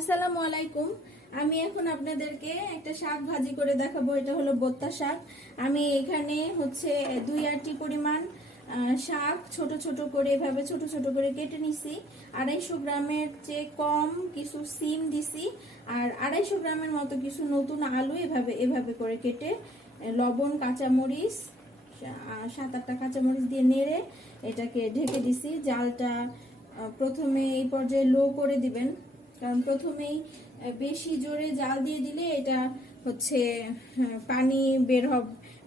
আসসালামু আলাইকুম। আমি এখন আপনাদেরকে একটা শাক ভাজি করে দেখাবো। এটা হলো বোত্তা শাক। আমি এখানে হচ্ছে 2 আটি পরিমাণ শাক ছোট ছোট করে এভাবে ছোট ছোট করে কেটে নিছি। 250 গ্রামের চেয়ে কম কিছু সিম দিছি, আর 250 গ্রামের মতো কিছু নতুন আলু এভাবে এভাবে করে কেটে লবণ, কাঁচামরিচ, 7-8টা কাঁচামরিচ দিয়ে নেড়ে এটাকে ঢেকে দিছি। জালটা প্রথমে এই পর্যায়ে লো করে দিবেন, কারণ প্রথমেই বেশি জোরে জাল দিয়ে দিলে এটা হচ্ছে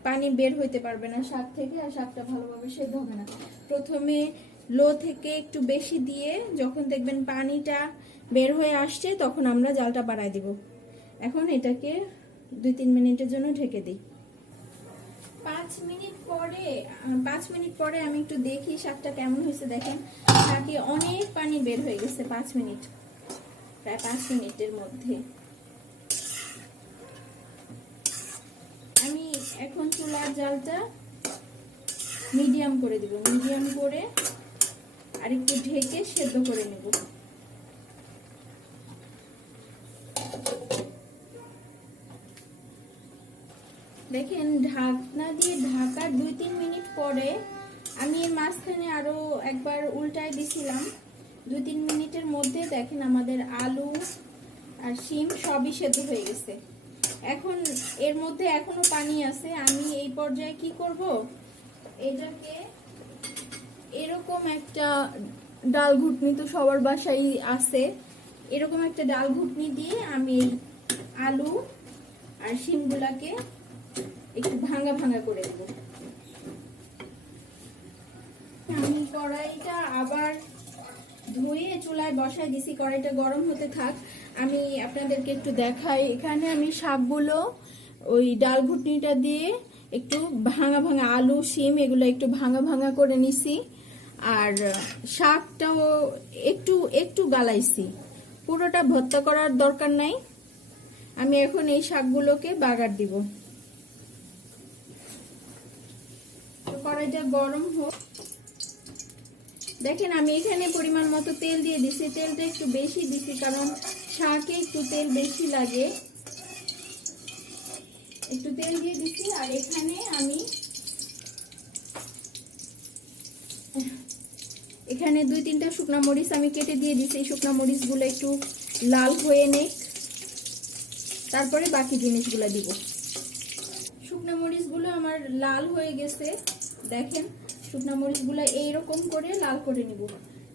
পানি বের হইতে পারবে না শাক থেকে, আর শাকটা ভালোভাবে সেদ্ধ হবে না। প্রথমে লো থেকে একটু বেশি দিয়ে যখন দেখবেন পানিটা বের হয়ে আসছে তখন আমরা জালটা বাড়ায় দিব। এখন এটাকে 2-3 মিনিটের জন্য ঢেকে দিই। 5 মিনিট পরে আমি একটু দেখি শাকটা কেমন হয়েছে। দেখেন শাকে অনেক পানি বের হয়ে গেছে। প্রায় 5 মিনিটের মধ্যে আমি এখন চুলার জালটা মিডিয়াম করে দিব। মিডিয়াম করে আর একটু ঢেকে সেদ্ধ করে নেব। দেখেন ঢাকনা দিয়ে ঢাকার 2-3 মিনিট পরে আমি এর মাঝখানে আরো একবার উল্টায় দিছিলাম। 2-3 মিনিটের মধ্যে দেখেন আমাদের আলু আর শিম সবই সেদ্ধ হয়ে গেছে। এখন এর মধ্যে এখনো পানি আছে। আমি এই পর্যায়ে কি করব, এটাকে এরকম একটা ডাল ঘুটনি তো সবার বাসায় আছে, এরকম একটা ডাল ঘুটনি দিয়ে আমি আলু আর শিমগুলাকে একটু ভাঙা ভাঙা করে দেব। আমি কড়াইটা আবার ধুয়ে চুলায় বসাই দিছি। কড়াইটা গরম হতে থাক, আমি আপনাদেরকে একটু দেখাই। এখানে আমি শাকগুলো ওই ডাল ঘুটনিটা দিয়ে একটু ভাঙা ভাঙা, আলু শিম এগুলো একটু ভাঙা ভাঙা করে নিছি, আর শাকটাও একটু একটু গালাইছি। পুরোটা ভর্তা করার দরকার নাই। আমি এখন এই শাকগুলোকে বাগার দিব। কড়াইটা গরম হোক। দেখেন আমি এখানে পরিমাণ মতো তেল দিয়ে দিছি। তেলটা একটু বেশি দিছি কারণ শাকে একটু তেল বেশি লাগে। একটু তেল দিয়ে দিছি, আর এখানে 2-3টা শুকনা মরিচ আমি কেটে দিয়ে দিছি। এই শুকনা মরিচগুলো একটু লাল হয়ে নেই, তারপরে বাকি জিনিসগুলো দিব। শুকনা মরিচগুলো আমার লাল হয়ে গেছে। দেখেন শুকনা মরিচগুলো এইরকম করে লাল করে নিব।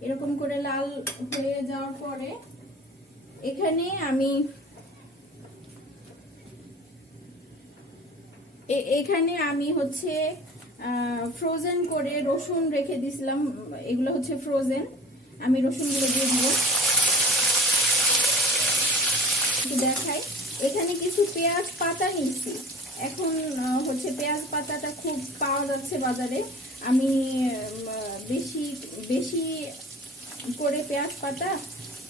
এরকম করে লাল হয়ে যাওয়ার পরে এখানে আমি হচ্ছে ফ্রোজেন করে রসুন রেখে দিয়েছিলাম। এগুলো হচ্ছে ফ্রোজেন। আমি রসুনগুলো দিয়ে দিব। দেখাই, এখানে কিছু পেঁয়াজ পাতা নিচ্ছি। এখন হচ্ছে পেঁয়াজ পাতাটা খুব পাওয়া যাচ্ছে বাজারে। আমি বেশি বেশি করে পেঁয়াজ পাতা,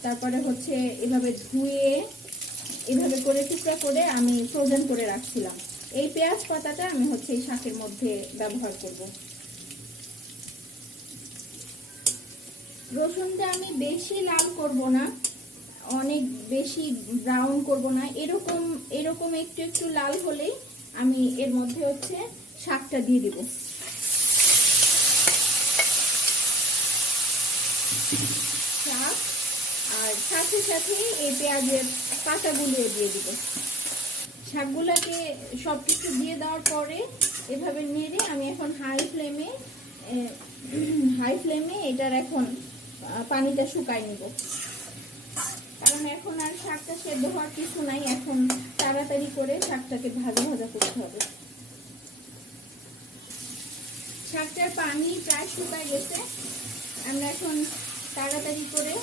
তারপরে হচ্ছে এভাবে ধুয়ে এভাবে করে টুকরা করে আমি ফ্রোজেন করে রাখছিলাম। এই পেঁয়াজ পাতাটা আমি হচ্ছে এই শাকের মধ্যে ব্যবহার করব। রসুনটা আমি বেশি লাল করব না, অনেক বেশি ব্রাউন করব না। এরকম একটু একটু লাল হলেই আমি এর মধ্যে হচ্ছে শাকটা দিয়ে দিব। শাক আর সাথে সাথে এই পেঁয়াজের পাতাগুলো দিয়ে দিব। শাকগুলাকে সবকিছু দিয়ে দেওয়ার পরে এভাবে নেড়ে আমি এখন হাই ফ্লেমে এটার এখন পানিটা শুকাই নিব, কারণ এখন আর শাকটা সেদ্ধ হওয়ার কিছু নাই। এখন তাড়াতাড়ি করে শাকটাকে ভাজা ভাজা করতে হবে। শাকটার পানি প্রায় শুকাই গেছে। আমরা এখন তাড়াতাড়ি করে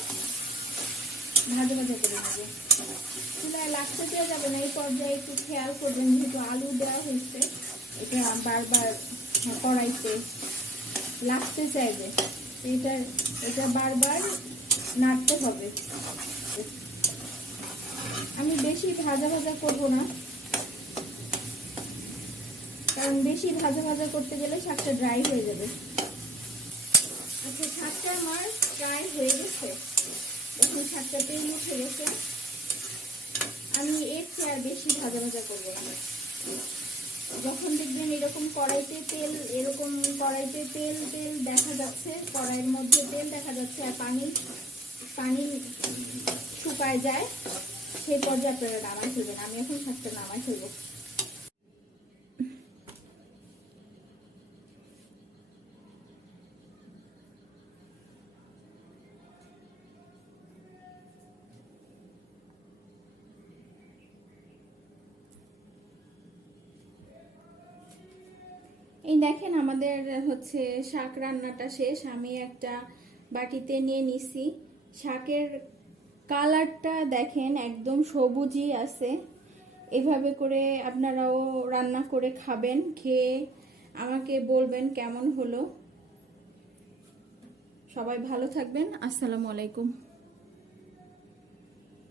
ভাজা ভাজা করে নেব। চুলায় লাগতে দেওয়া যাবে না। এই পর্যায়ে একটু খেয়াল করবেন, যেহেতু আলু দেওয়া হয়েছে, এটা বারবার কড়াইতে লাগতে চাইবে। এটা বারবার নাড়তে হবে। আমি বেশি ভাজা ভাজা করব না, কারণ বেশি ভাজা ভাজা করতে গেলে শাকটা ড্রাই হয়ে যাবে। আচ্ছা, শাকটা আমার প্রায় হয়ে গেছে। এখন শাকটা তেল উঠে গেছে। বেশি ভাজা ভাজা করবো না। যখন দেখবেন এরকম কড়াইতে তেল দেখা যাচ্ছে, কড়াইয়ের মধ্যে তেল দেখা যাচ্ছে আর পানি শুকায় যায়, সেই পর্যায়ে আপনারা নামাই ফেলবেন। আমি এখন শাকটা নামাই ফেলবো। এই দেখেন আমাদের হচ্ছে শাক রান্নাটা শেষ। আমি একটা বাটিতে নিয়ে নিছি। শাকের কালারটা দেখেন একদম সবুজই আছে। এভাবে করে আপনারাও রান্না করে খাবেন, খেয়ে আমাকে বলবেন কেমন হলো। সবাই ভালো থাকবেন। আসসালামু আলাইকুম।